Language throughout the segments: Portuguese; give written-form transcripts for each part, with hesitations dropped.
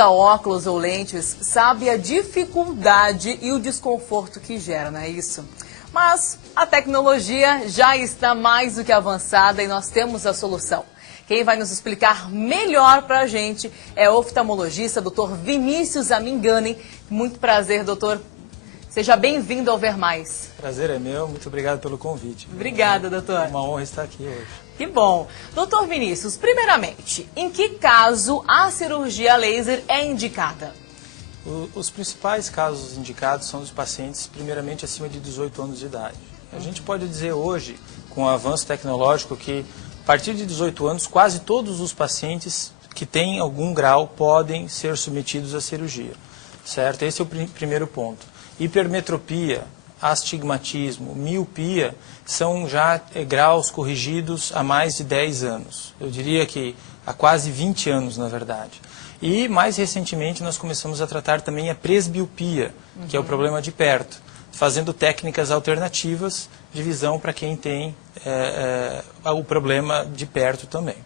usa óculos ou lentes sabe a dificuldade e o desconforto que gera, não é isso? Mas a tecnologia já está mais do que avançada e nós temos a solução. Quem vai nos explicar melhor para a gente é o oftalmologista, Dr. Vinícius Amingani. Muito prazer, doutor. Seja bem-vindo ao Ver Mais. Prazer é meu, muito obrigado pelo convite. Obrigada, doutor. É uma honra estar aqui hoje. Que bom. Doutor Vinícius, primeiramente, em que caso a cirurgia laser é indicada? Os principais casos indicados são os pacientes, primeiramente, acima de 18 anos de idade. A gente pode dizer hoje, com o avanço tecnológico, que a partir de 18 anos, quase todos os pacientes que têm algum grau podem ser submetidos à cirurgia, certo? Esse é o primeiro ponto. Hipermetropia, astigmatismo, miopia são já graus corrigidos há mais de 10 anos. Eu diria que há quase 20 anos, na verdade. E, mais recentemente, nós começamos a tratar também a presbiopia, que é o problema de perto, fazendo técnicas alternativas de visão para quem tem o problema de perto também.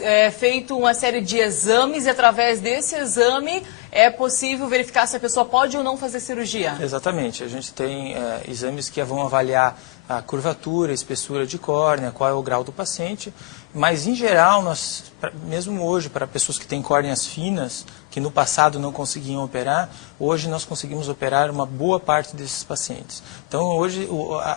É feito uma série de exames e através desse exame é possível verificar se a pessoa pode ou não fazer cirurgia? Exatamente. A gente tem exames que vão avaliar a curvatura, a espessura de córnea, qual é o grau do paciente, mas em geral, mesmo hoje, para pessoas que têm córneas finas, que no passado não conseguiam operar, hoje nós conseguimos operar uma boa parte desses pacientes. Então hoje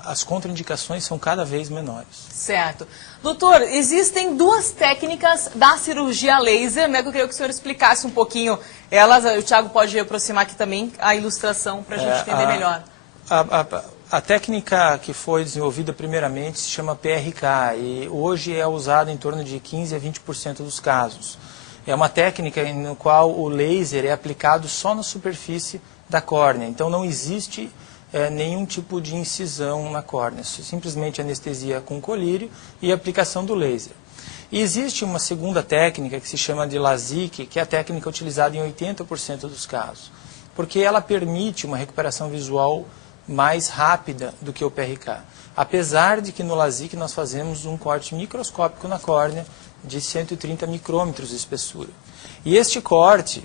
as contraindicações são cada vez menores. Certo. Doutor, existem duas técnicas da cirurgia laser, né, que eu queria que o senhor explicasse um pouquinho elas. O Thiago pode aproximar aqui também a ilustração para a gente entender melhor. A técnica que foi desenvolvida primeiramente se chama PRK e hoje é usada em torno de 15 a 20% dos casos. É uma técnica no qual o laser é aplicado só na superfície da córnea, então não existe nenhum tipo de incisão na córnea, simplesmente anestesia com colírio e aplicação do laser. E existe uma segunda técnica que se chama de LASIK, que é a técnica utilizada em 80% dos casos, porque ela permite uma recuperação visual mais rápida do que o PRK. Apesar de que no LASIK nós fazemos um corte microscópico na córnea de 130 micrômetros de espessura. E este corte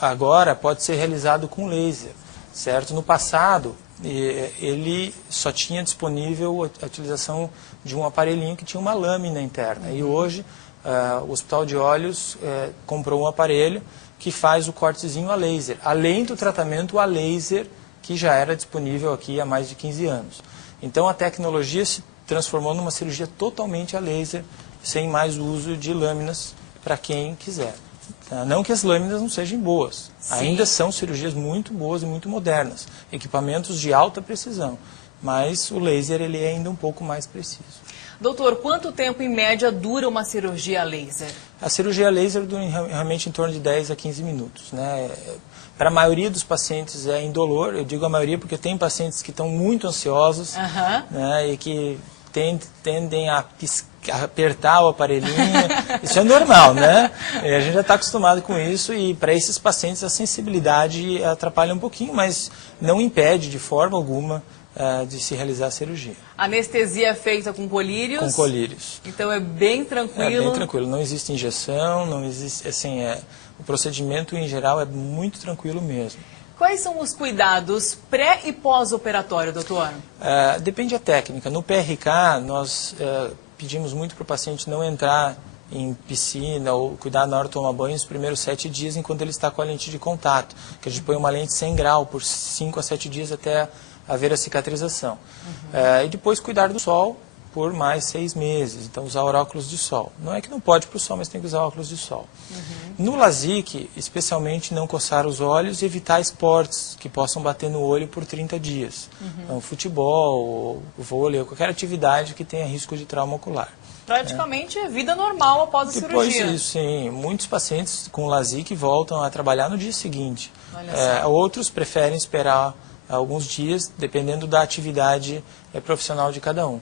agora pode ser realizado com laser, certo? No passado, ele só tinha disponível a utilização de um aparelhinho que tinha uma lâmina interna. E hoje, o Hospital de Olhos comprou um aparelho que faz o cortezinho a laser, além do tratamento a laser que já era disponível aqui há mais de 15 anos. Então a tecnologia se transformou numa cirurgia totalmente a laser, sem mais uso de lâminas para quem quiser. Não que as lâminas não sejam boas, sim, ainda são cirurgias muito boas e muito modernas, equipamentos de alta precisão, mas o laser ele é ainda um pouco mais preciso. Doutor, quanto tempo em média dura uma cirurgia laser? A cirurgia laser dura realmente em torno de 10 a 15 minutos, né? Para a maioria dos pacientes é indolor, eu digo a maioria porque tem pacientes que estão muito ansiosos, né, e que tendem a apertar o aparelhinho, isso é normal, né? A gente já está acostumado com isso e para esses pacientes a sensibilidade atrapalha um pouquinho, mas não impede de forma alguma de se realizar a cirurgia. Anestesia é feita com colírios? Com colírios. Então é bem tranquilo? É bem tranquilo, não existe injeção, não existe, assim, o procedimento em geral é muito tranquilo mesmo. Quais são os cuidados pré e pós-operatório, doutor? Depende da técnica. No PRK, nós pedimos muito para o paciente não entrar em piscina ou cuidar na hora de tomar banho os primeiros 7 dias enquanto ele está com a lente de contato, que a gente põe uma lente 100 graus por 5 a 7 dias até haver a cicatrização. E depois cuidar do sol por mais 6 meses, então usar óculos de sol. Não é que não pode para o sol, mas tem que usar óculos de sol. No LASIK, especialmente não coçar os olhos e evitar esportes que possam bater no olho por 30 dias. Então, futebol, vôlei, qualquer atividade que tenha risco de trauma ocular. Praticamente é vida normal após a cirurgia. Depois disso, sim. Muitos pacientes com LASIK voltam a trabalhar no dia seguinte. Outros preferem esperar alguns dias, dependendo da atividade profissional de cada um.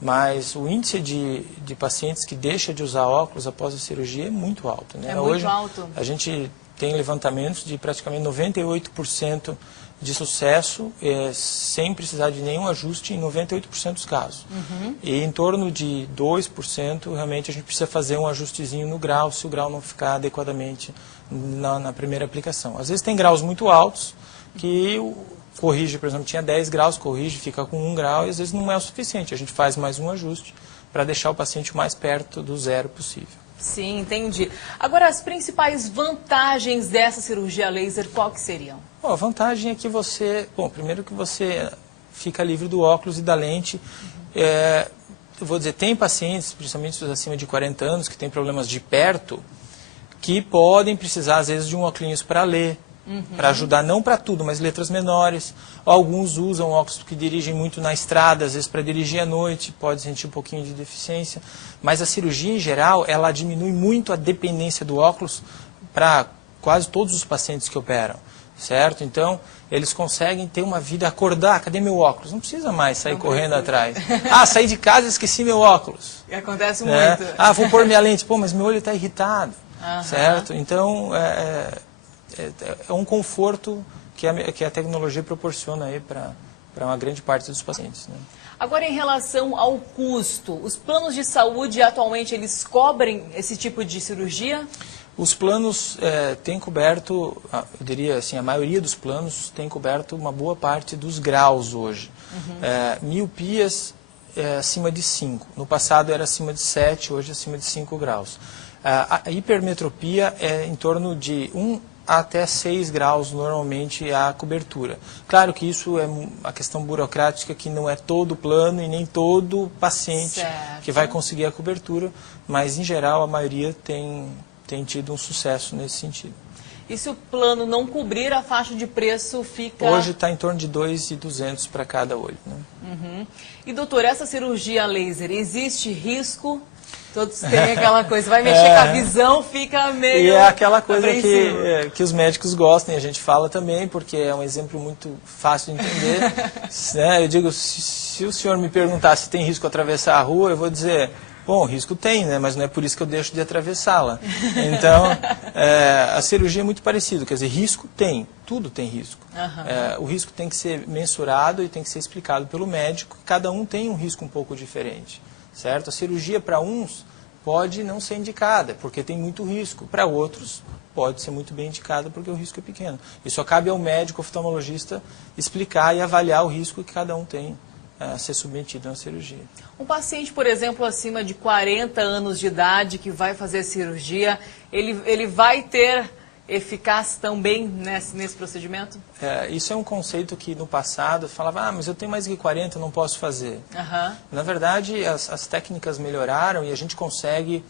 Mas o índice de pacientes que deixam de usar óculos após a cirurgia é muito alto, né? É muito alto. A gente tem levantamentos de praticamente 98% de sucesso, sem precisar de nenhum ajuste em 98% dos casos. E em torno de 2%, realmente a gente precisa fazer um ajustezinho no grau, se o grau não ficar adequadamente na primeira aplicação. Às vezes tem graus muito altos, que corrige, por exemplo, tinha 10 graus, corrige, fica com 1 grau, e às vezes não é o suficiente. A gente faz mais um ajuste para deixar o paciente o mais perto do zero possível. Sim, entendi. Agora, as principais vantagens dessa cirurgia laser, qual que seriam? Bom, a vantagem é que primeiro que você fica livre do óculos e da lente. Eu vou dizer, tem pacientes, principalmente os acima de 40 anos, que têm problemas de perto, que podem precisar, às vezes, de um óculos para ler, para ajudar, não para tudo, mas letras menores. Alguns usam óculos que dirigem muito na estrada, às vezes para dirigir à noite, pode sentir um pouquinho de deficiência. Mas a cirurgia, em geral, ela diminui muito a dependência do óculos para quase todos os pacientes que operam, certo? Então, eles conseguem ter uma vida, acordar, cadê meu óculos? Não precisa mais sair correndo atrás. Ah, saí de casa e esqueci meu óculos. Acontece muito. Ah, vou pôr minha lente. Pô, mas meu olho está irritado, certo? Então, é um conforto que a tecnologia proporciona aí para uma grande parte dos pacientes, né? Agora, em relação ao custo, os planos de saúde atualmente eles cobrem esse tipo de cirurgia? Os planos têm coberto, eu diria assim, a maioria dos planos tem coberto uma boa parte dos graus hoje. Miopias acima de 5, no passado era acima de 7, hoje acima de 5 graus. A hipermetropia é em torno de 1 até 6 graus normalmente a cobertura. Claro que isso é a questão burocrática, que não é todo plano e nem todo paciente que vai conseguir a cobertura, mas em geral a maioria tem tido um sucesso nesse sentido. E se o plano não cobrir, a faixa de preço fica... Hoje está em torno de 2.200 para cada olho, né? E doutor, essa cirurgia laser, existe risco? Todos têm aquela coisa, vai mexer com a visão, fica meio... E é aquela coisa que os médicos gostam, e a gente fala também, porque é um exemplo muito fácil de entender. Né? Eu digo, se o senhor me perguntar se tem risco atravessar a rua, eu vou dizer... Bom, risco tem, né? Mas não é por isso que eu deixo de atravessá-la. Então, a cirurgia é muito parecida. Quer dizer, risco tem, tudo tem risco. O risco tem que ser mensurado e tem que ser explicado pelo médico. Cada um tem um risco um pouco diferente, certo? A cirurgia para uns pode não ser indicada, porque tem muito risco. Para outros, pode ser muito bem indicada, porque o risco é pequeno. Isso cabe ao médico oftalmologista explicar e avaliar o risco que cada um tem a ser submetido a uma cirurgia. Um paciente, por exemplo, acima de 40 anos de idade que vai fazer a cirurgia, ele vai ter eficácia também nesse procedimento? Isso é um conceito que no passado falava, mas eu tenho mais de 40, não posso fazer. Na verdade, as técnicas melhoraram e a gente consegue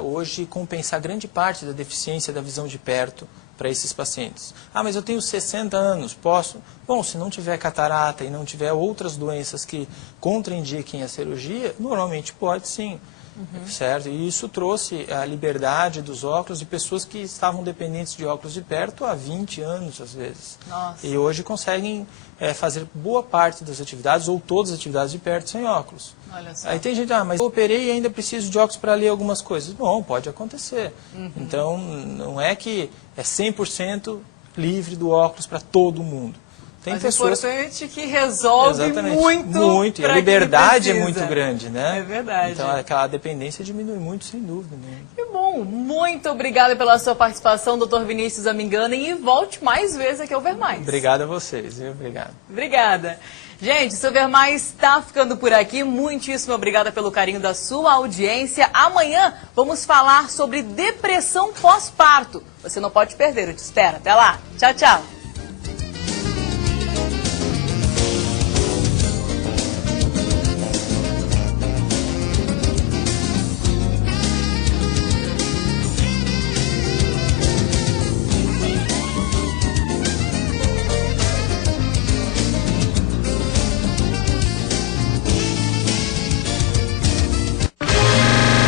hoje compensar grande parte da deficiência da visão de perto para esses pacientes. Mas eu tenho 60 anos, posso? Bom, se não tiver catarata e não tiver outras doenças que contraindiquem a cirurgia, normalmente pode sim, certo? E isso trouxe a liberdade dos óculos de pessoas que estavam dependentes de óculos de perto há 20 anos, às vezes. Nossa. E hoje conseguem fazer boa parte das atividades ou todas as atividades de perto sem óculos. Olha só. Aí tem gente, mas eu operei e ainda preciso de óculos para ler algumas coisas. Bom, pode acontecer. Então, não é que é 100% livre do óculos para todo mundo. Tem mas pessoas... importante que resolve muito. E a liberdade é muito grande, né? É verdade. Então, aquela dependência diminui muito, sem dúvida. Né? Que bom. Muito obrigada pela sua participação, doutor Vinícius Aminganem, e volte mais vezes aqui ao Ver Mais. Obrigado a vocês, viu? Obrigado. Obrigada. Gente, o seu Ver Mais está ficando por aqui. Muitíssimo obrigada pelo carinho da sua audiência. Amanhã vamos falar sobre depressão pós-parto. Você não pode perder, eu te espero. Até lá. Tchau, tchau.